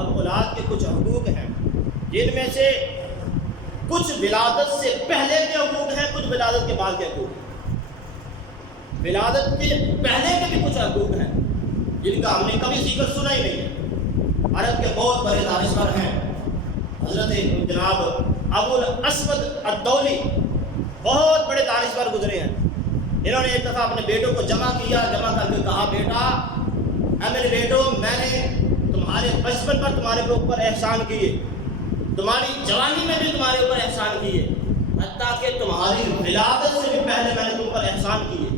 اب اولاد کے کچھ حقوق ہیں جن میں سے کچھ ولادت سے پہلے کے حقوق ہیں، کچھ ولادت کے بعد کے حقوق ہیں۔ ولادت کے پہلے کے بھی کچھ حقوق ہیں جن کا ہم نے کبھی ذکر سنا ہی نہیں ہے۔ عرب کے بہت بڑے دانشور ہیں حضرت جناب ابو الاسود الدولی، بہت بڑے دانشور گزرے ہیں۔ انہوں نے ایک دفعہ اپنے بیٹوں کو جمع کیا، جمع کر کے کہا بیٹا اے میرے بیٹو، میں نے تمہارے بچپن پر تمہارے اوپر احسان کیے، تمہاری جوانی میں بھی تمہارے اوپر احسان کیے، حتیٰ کہ تمہاری ولادت سے بھی پہلے میں نے تم پر احسان کیے۔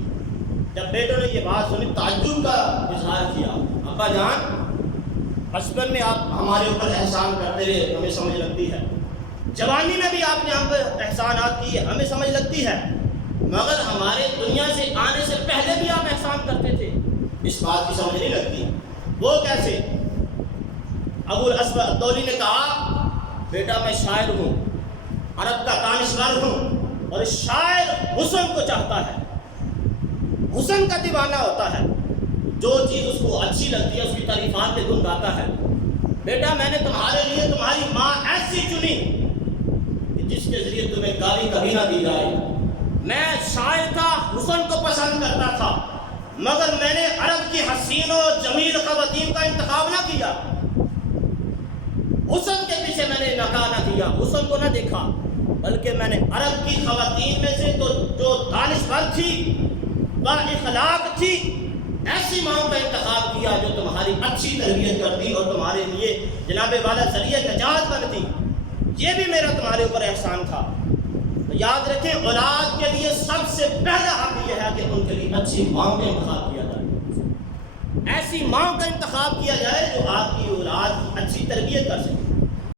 جب بیٹوں نے یہ بات سنی تعجب کا اظہار کیا، ابا جان بچپن میں آپ ہمارے اوپر احسان کرتے رہے، ہمیں سمجھ لگتی ہے، جوانی میں بھی آپ نے ہم پر احسانات کیے، ہمیں سمجھ لگتی ہے، مگر ہمارے دنیا سے آنے سے پہلے بھی آپ احسان کرتے تھے، اس بات کی سمجھ نہیں لگتی۔ وہ کیسے؟ ابو الاسود الدولی نے کہا بیٹا میں شاعر ہوں، عرب کا دانشور ہوں، اور شاعر حسن کو چاہتا ہے، حسن کا دیوانہ ہوتا ہے، جو چیز اس کو اچھی لگتی ہے اس کی تعریفات پہ گنگاتا ہے۔ بیٹا میں نے تمہارے لیے تمہاری ماں ایسی چنی کہ جس کے ذریعے تمہیں گالی کبھی نہ دی جائے۔ میں شاعر تھا، حسن کو پسند کرتا تھا، مگر میں نے عرب کی حسین و جمیل خواتین کا انتخاب نہ کیا، حسن کے پیچھے میں نے نکاح نہ کیا، حسن کو نہ دیکھا، بلکہ میں نے عرب کی خواتین میں سے تو جو دانشور تھی، با اخلاق تھی، ایسی ماں کا انتخاب کیا جو تمہاری اچھی تربیت کرتی اور تمہارے لیے جناب والا ذریعہ نجات بنتی۔ یہ بھی میرا تمہارے اوپر احسان تھا۔ تو یاد رکھیں اولاد کے لیے سب سے پہلا حق یہ ہے کہ ان کے لیے اچھی ماں کا انتخاب کیا جائے، ایسی ماں کا انتخاب کیا جائے جو آپ کی اولاد کی اچھی تربیت کر سکے۔